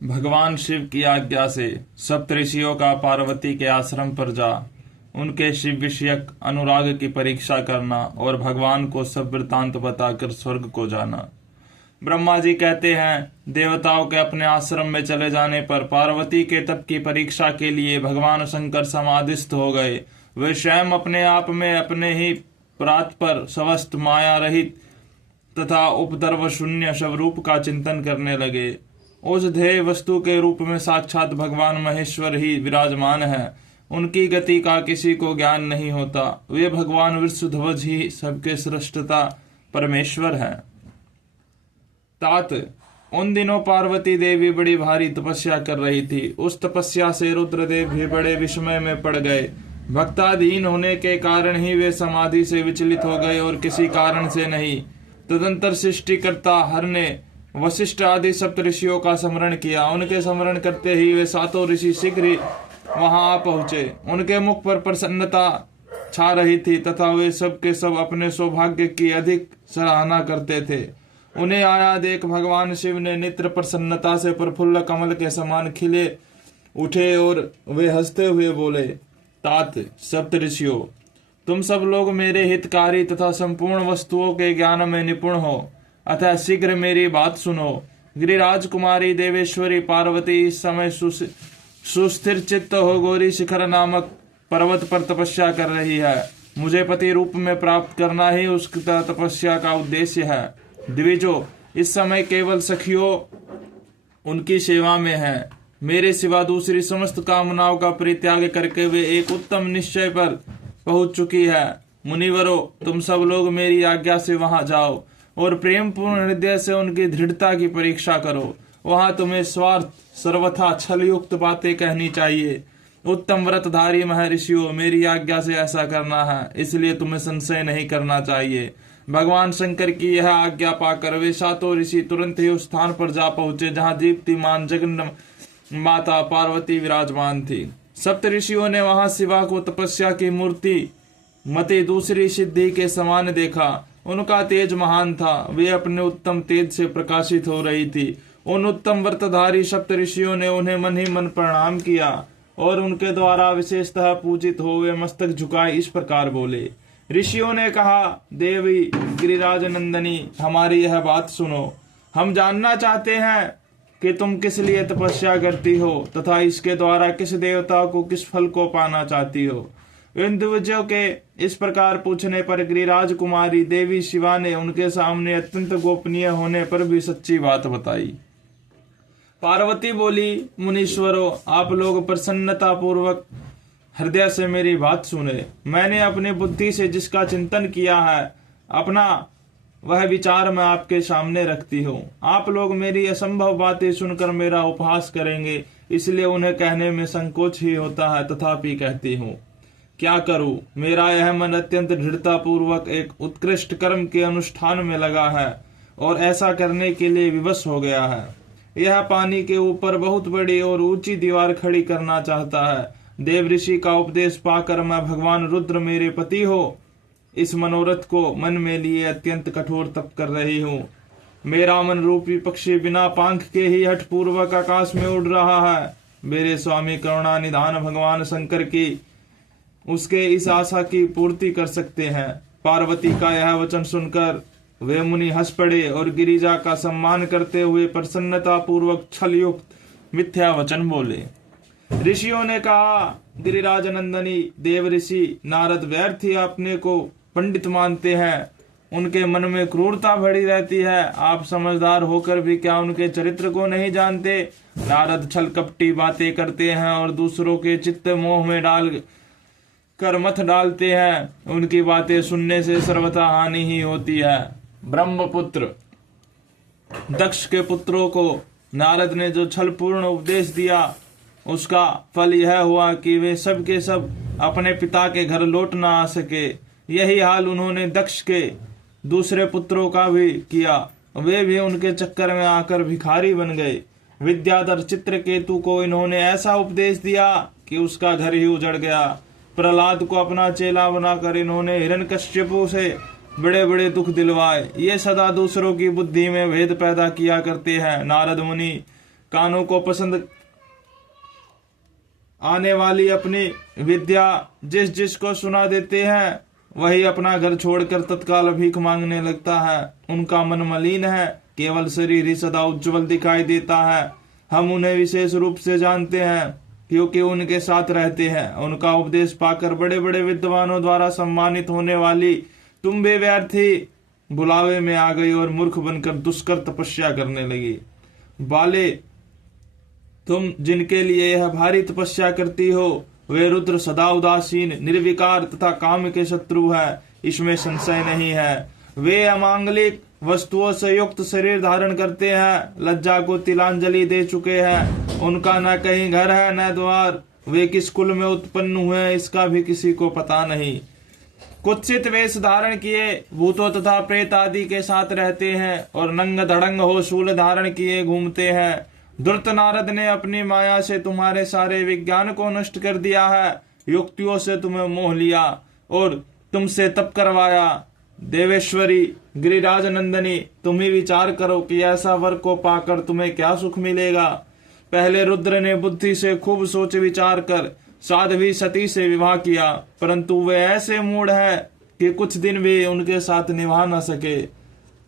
भगवान शिव की आज्ञा से सप्तऋषियों का पार्वती के आश्रम पर जा उनके शिव विषयक अनुराग की परीक्षा करना और भगवान को सब वृतांत बताकर स्वर्ग को जाना। ब्रह्मा जी कहते हैं, देवताओं के अपने आश्रम में चले जाने पर पार्वती के तप की परीक्षा के लिए भगवान शंकर समाधिस्थ हो गए। वे स्वयं अपने आप में अपने ही प्रात पर समस्त माया रहित तथा उपद्रव शून्य स्वरूप का चिंतन करने लगे। उस ध्येय वस्तु के रूप में साक्षात भगवान महेश्वर ही विराजमान है। उनकी गति का किसी को ज्ञान नहीं होता। वे भगवान विश्वध्वज ही सबके सृष्टता परमेश्वर हैं। तात उन दिनों पार्वती देवी बड़ी भारी तपस्या कर रही थी। उस तपस्या से रुद्रदेव भी बड़े विस्मय में पड़ गए। भक्ताधीन होने के कारण ही वे समाधि से विचलित हो गए और किसी कारण से नहीं। तदंतर सृष्टिकर्ता हर ने वशिष्ठ आदि सप्तऋषियों का स्मरण किया। उनके स्मरण करते ही वे सातों ऋषि शीघ्र ही वहां आ पहुंचे। उनके मुख पर प्रसन्नता छा रही थी तथा वे सब के सब अपने सौभाग्य की अधिक सराहना करते थे। उन्हें आया देख भगवान शिव ने नेत्र प्रसन्नता से प्रफुल्ल कमल के समान खिले उठे और वे हंसते हुए बोले, तात सप्तऋषियों, तुम सब लोग मेरे हितकारी तथा संपूर्ण वस्तुओं के ज्ञान में निपुण हो, अतः शीघ्र मेरी बात सुनो। गिरिराज कुमारी देवेश्वरी पार्वती इस समय सुस्थिर चित्त हो गौरी शिखर नामक पर्वत पर तपस्या कर रही है। मुझे पति रूप में प्राप्त करना ही उसकी तपस्या का उद्देश्य है। द्विजो, इस समय केवल सखियों उनकी सेवा में है। मेरे सिवा दूसरी समस्त कामनाओं का परित्याग करके वे एक उत्तम निश्चय पर पहुंच चुकी है। मुनिवरों, तुम सब लोग मेरी आज्ञा से वहां जाओ और प्रेम पूर्ण हृदय से उनकी दृढ़ता की परीक्षा करो। वहां तुम्हें स्वार्थ सर्वथा छल युक्त बातें कहनी चाहिए। उत्तम व्रतधारी महर्षियों, मेरी आज्ञा से ऐसा करना है, इसलिए तुम्हें संशय नहीं करना चाहिए। भगवान शंकर की यह आज्ञा पाकर वे सातों ऋषि तुरंत ही उस स्थान पर जा पहुंचे जहां दीप्तिमान जगन माता पार्वती विराजमान थी। सप्त ऋषियों ने वहां शिवा को तपस्या की मूर्ति मते दूसरी सिद्धि के समान देखा। उनका तेज महान था। वे अपने उत्तम तेज से प्रकाशित हो रही थी। उन उत्तम व्रतधारी सप्त ऋषियों ने उन्हें मन ही मन प्रणाम किया और उनके द्वारा विशेषतः पूजित हो वे मस्तक झुकाए इस प्रकार बोले। ऋषियों ने कहा, देवी गिरिराज नंदनी, हमारी यह बात सुनो। हम जानना चाहते हैं कि तुम किस लिए तपस्या करती हो तथा इसके द्वारा किस देवता को किस फल को पाना चाहती हो। इन द्विजों के इस प्रकार पूछने पर गिरिराज कुमारी देवी शिवा ने उनके सामने अत्यंत गोपनीय होने पर भी सच्ची बात बताई। पार्वती बोली, मुनीश्वरों, आप लोग प्रसन्नता पूर्वक हृदय से मेरी बात सुने। मैंने अपनी बुद्धि से जिसका चिंतन किया है, अपना वह विचार मैं आपके सामने रखती हूँ। आप लोग मेरी असंभव बातें सुनकर मेरा उपहास करेंगे, इसलिए उन्हें कहने में संकोच ही होता है, तथापि कहती हूँ। क्या करूं, मेरा यह मन अत्यंत दृढ़ता पूर्वक एक उत्कृष्ट कर्म के अनुष्ठान में लगा है और ऐसा करने के लिए विवश हो गया है। यह पानी के ऊपर बहुत बड़ी और ऊंची दीवार खड़ी करना चाहता है। देव ऋषि का उपदेश पाकर मैं भगवान रुद्र मेरे पति हो इस मनोरथ को मन में लिए अत्यंत कठोर तप कर रही हूँ। मेरा मन रूपी पक्षी बिना पंख के ही हठ पूर्वक आकाश में उड़ रहा है। मेरे स्वामी करुणा निधान भगवान शंकर की उसके इस आशा की पूर्ति कर सकते हैं। पार्वती का यह वचन सुनकर वे मुनि हंस पड़े और गिरिजा का सम्मान करते हुए प्रसन्नता पूर्वक छल युक्त मिथ्या वचन बोले। ऋषियों ने कहा, गिरिराज नंदनी, देव ऋषि नारद व्यर्थ ही अपने को पंडित मानते हैं। उनके मन में क्रूरता भरी रहती है। आप समझदार होकर भी क्या उनके चरित्र को नहीं जानते। नारद छल कपटी बातें करते हैं और दूसरों के चित्त मोह में डाल कर मत डालते हैं। उनकी बातें सुनने से सर्वथा हानि ही होती है। ब्रह्मपुत्र दक्ष के पुत्रों को नारद ने जो छल पूर्ण उपदेश दिया, उसका फल यह हुआ कि वे सब के सब अपने पिता के घर लौट न आ सके। यही हाल उन्होंने दक्ष के दूसरे पुत्रों का भी किया। वे भी उनके चक्कर में आकर भिखारी बन गए। विद्याधर चित्रकेतु को इन्होंने ऐसा उपदेश दिया कि उसका घर ही उजड़ गया। प्रहलाद को अपना चेला बनाकर इन्होंने हिरण्यकश्यपु से बड़े बड़े दुख दिलवाए। ये सदा दूसरों की बुद्धि में भेद पैदा किया करते हैं। नारद मुनि कानों को पसंद आने वाली अपनी विद्या जिस जिसको सुना देते हैं, वही अपना घर छोड़कर तत्काल भीख मांगने लगता है। उनका मन मलिन है, केवल शरीर ही सदा उज्जवल दिखाई देता है। हम उन्हें विशेष रूप से जानते हैं क्योंकि उनके साथ रहते हैं। उनका उपदेश पाकर बड़े बड़े विद्वानों द्वारा सम्मानित होने वाली तुम भी व्यर्थी बुलावे में आ गई और मूर्ख बनकर दुष्कर तपस्या करने लगी। बाले, तुम जिनके लिए यह भारी तपस्या करती हो वे रुद्र सदा उदासीन, निर्विकार तथा काम के शत्रु है, इसमें संशय नहीं है। वे अमांगलिक वस्तुओं से युक्त शरीर धारण करते हैं, लज्जा को तिलांजलि दे चुके हैं। उनका न कहीं घर है न द्वार। वे किस कुल में उत्पन्न हुए इसका भी किसी को पता नहीं। कुत्सित वेश धारण किए भूतों तथा प्रेत आदि के साथ रहते हैं और नंग धड़ंग हो शूल धारण किए घूमते हैं। दुर्त नारद ने अपनी माया से तुम्हारे सारे विज्ञान को नष्ट कर दिया है, युक्तियों से तुम्हें मोह लिया और तुमसे तप करवाया। देवेश्वरी गिरिराज नंदनी, तुम ही विचार करो कि ऐसा वर को पाकर तुम्हें क्या सुख मिलेगा। पहले रुद्र ने बुद्धि से खूब सोच विचार कर साध्वी सती से विवाह किया, परंतु वे ऐसे मूढ़ है कि कुछ भी भी उनके साथ निभा न सके।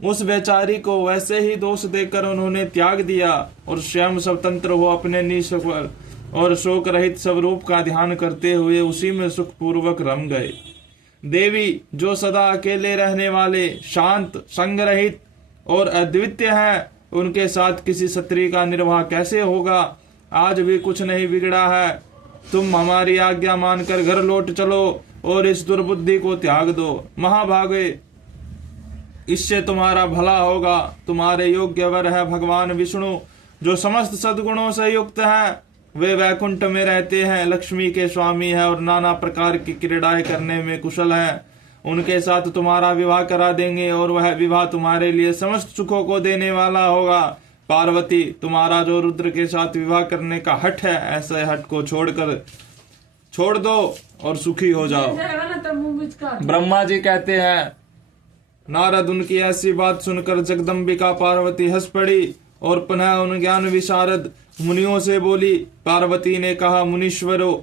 उस बेचारी को वैसे ही दोष देकर उन्होंने त्याग दिया और स्वयं स्वतंत्र हो अपने निष्फल और शोक रहित स्वरूप का ध्यान करते हुए उसी में सुख पूर्वक रम गए। देवी, जो सदा अकेले रहने वाले, शांत, संग रहित और अद्वितीय हैं, उनके साथ किसी स्त्री का निर्वाह कैसे होगा। आज भी कुछ नहीं बिगड़ा है। तुम हमारी आज्ञा मानकर घर लौट चलो और इस दुर्बुद्धि को त्याग दो। महाभागे, इससे तुम्हारा भला होगा। तुम्हारे योग्य वर है भगवान विष्णु, जो समस्त सद्गुणों से युक्त हैं। वे वैकुंठ में रहते हैं, लक्ष्मी के स्वामी हैं और नाना प्रकार की क्रीड़ाएं करने में कुशल हैं। उनके साथ तुम्हारा विवाह करा देंगे और वह विवाह तुम्हारे लिए समस्त सुखों को देने वाला होगा। पार्वती, तुम्हारा जो रुद्र के साथ विवाह करने का हठ है, ऐसे हठ को छोड़ दो और सुखी हो जाओ। ब्रह्मा जी कहते हैं, नारद उनकी ऐसी बात सुनकर जगदम्बिका पार्वती हंस पड़ी और पुनः उन ज्ञान विशारद मुनियों से बोली। पार्वती ने कहा, मुनीश्वरों,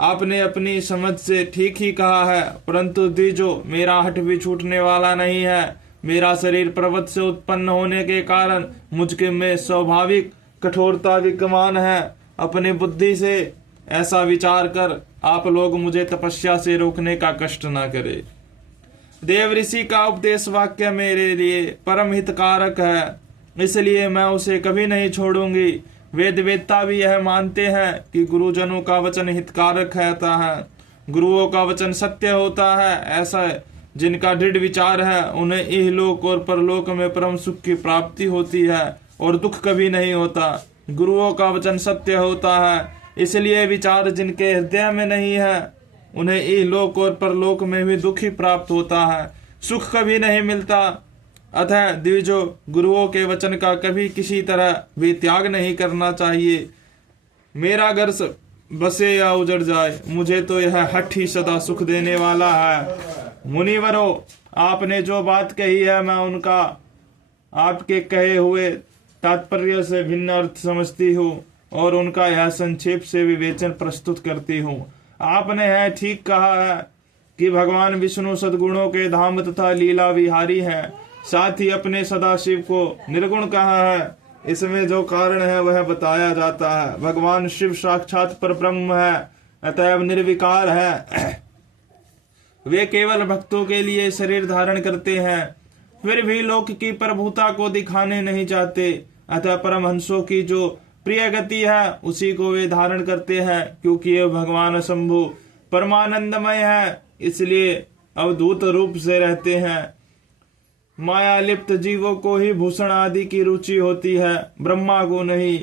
आपने अपनी समझ से ठीक ही कहा है, परंतु द्विजो, मेरा हठ भी छूटने वाला नहीं है। मेरा शरीर पर्वत से उत्पन्न होने के कारण मुझके में स्वाभाविक कठोरता विद्यमान है। अपनी बुद्धि से ऐसा विचार कर आप लोग मुझे तपस्या से रोकने का कष्ट न करें। देव ऋषि का उपदेश वाक्य मेरे लिए परम हितकारक है, इसलिए मैं उसे कभी नहीं छोड़ूंगी। वेद वेदता भी यह मानते हैं कि गुरुजनों का वचन हितकारक है। गुरुओं का वचन सत्य होता है। ऐसा जिनका दृढ़ विचार है उन्हें इहलोक और परलोक में परम सुख की प्राप्ति होती है और दुख कभी नहीं होता। गुरुओं का वचन सत्य होता है, इसलिए विचार जिनके हृदय में नहीं है उन्हें इहलोक और परलोक में भी दुख ही प्राप्त होता है, सुख कभी नहीं मिलता। अतः द्विजो, गुरुओं के वचन का कभी किसी तरह भी त्याग नहीं करना चाहिए। मेरा घर बसे या उजड़ जाए, मुझे तो यह हठ ही सदा सुख देने वाला है। मुनिवरों, आपने जो बात कही है मैं उनका आपके कहे हुए तात्पर्य से भिन्न अर्थ समझती हूँ और उनका यह संक्षेप से विवेचन प्रस्तुत करती हूँ। आपने यह ठीक कहा है कि भगवान विष्णु सद्गुणों के धाम तथा लीला विहारी हैं, साथ ही अपने सदाशिव को निर्गुण कहा है। इसमें जो कारण है वह बताया जाता है। भगवान शिव साक्षात पर ब्रह्म है, अतएव निर्विकार है। वे केवल भक्तों के लिए शरीर धारण करते हैं, फिर भी लोक की प्रभुता को दिखाने नहीं चाहते। अतः परमहंसों की जो प्रिय गति है उसी को वे धारण करते हैं, क्योंकि ये भगवान शंभु परमानंदमय है, इसलिए अवधूत रूप से रहते हैं। माया लिप्त जीवों को ही भूषण आदि की रुचि होती है, ब्रह्मा को नहीं।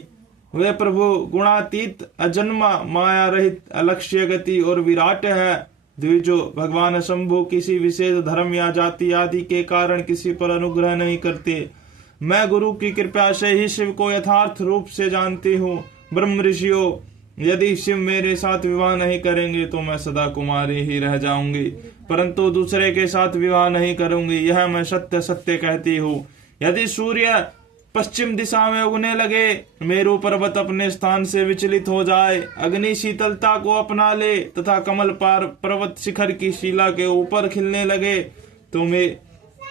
वे प्रभु गुणातीत, अजन्मा, माया रहित, अलक्ष्य गति और विराट है। द्विजो, भगवान शंभु किसी विशेष धर्म या जाति आदि के कारण किसी पर अनुग्रह नहीं करते। मैं गुरु की कृपा से ही शिव को यथार्थ रूप से जानती हूँ। ब्रह्म ऋषियों, यदि शिव मेरे साथ विवाह नहीं करेंगे तो मैं सदा कुमारी ही रह जाऊंगी, परंतु दूसरे के साथ विवाह नहीं करूंगी, यह मैं सत्य सत्य कहती हूँ। यदि सूर्य पश्चिम दिशा में उगने लगे। मेरु पर्वत अपने स्थान से विचलित हो जाए, अग्नि शीतलता को अपना ले तथा कमल पर्वत शिखर की शिला के ऊपर खिलने लगे,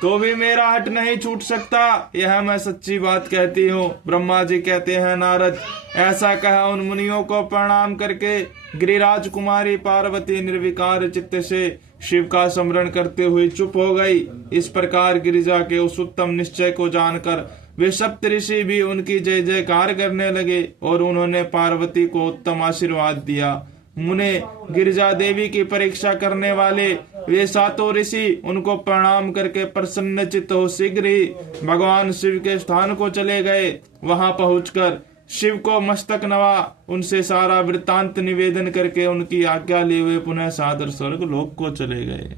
तो भी मेरा हट नहीं छूट सकता। यह मैं सच्ची बात कहती हूँ। ब्रह्मा जी कहते हैं, नारद, ऐसा कहा उन मुनियों को प्रणाम करके गिरिराज कुमारी पार्वती निर्विकार चित्त से शिव का स्मरण करते हुए चुप हो गई। इस प्रकार गिरिजा के उस उत्तम निश्चय को जानकर वे सप्तऋषि भी उनकी जय जयकार करने लगे और उन्होंने पार्वती को उत्तम आशीर्वाद दिया। मुने गिरिजा देवी की परीक्षा करने वाले वे सातों ऋषि उनको प्रणाम करके प्रसन्नचित्त हो शीघ्र ही भगवान शिव के स्थान को चले गए। वहां पहुंचकर शिव को मस्तक नवा, उनसे सारा वृत्तांत निवेदन करके उनकी आज्ञा लिए हुए पुनः सादर स्वर्ग लोक को चले गए।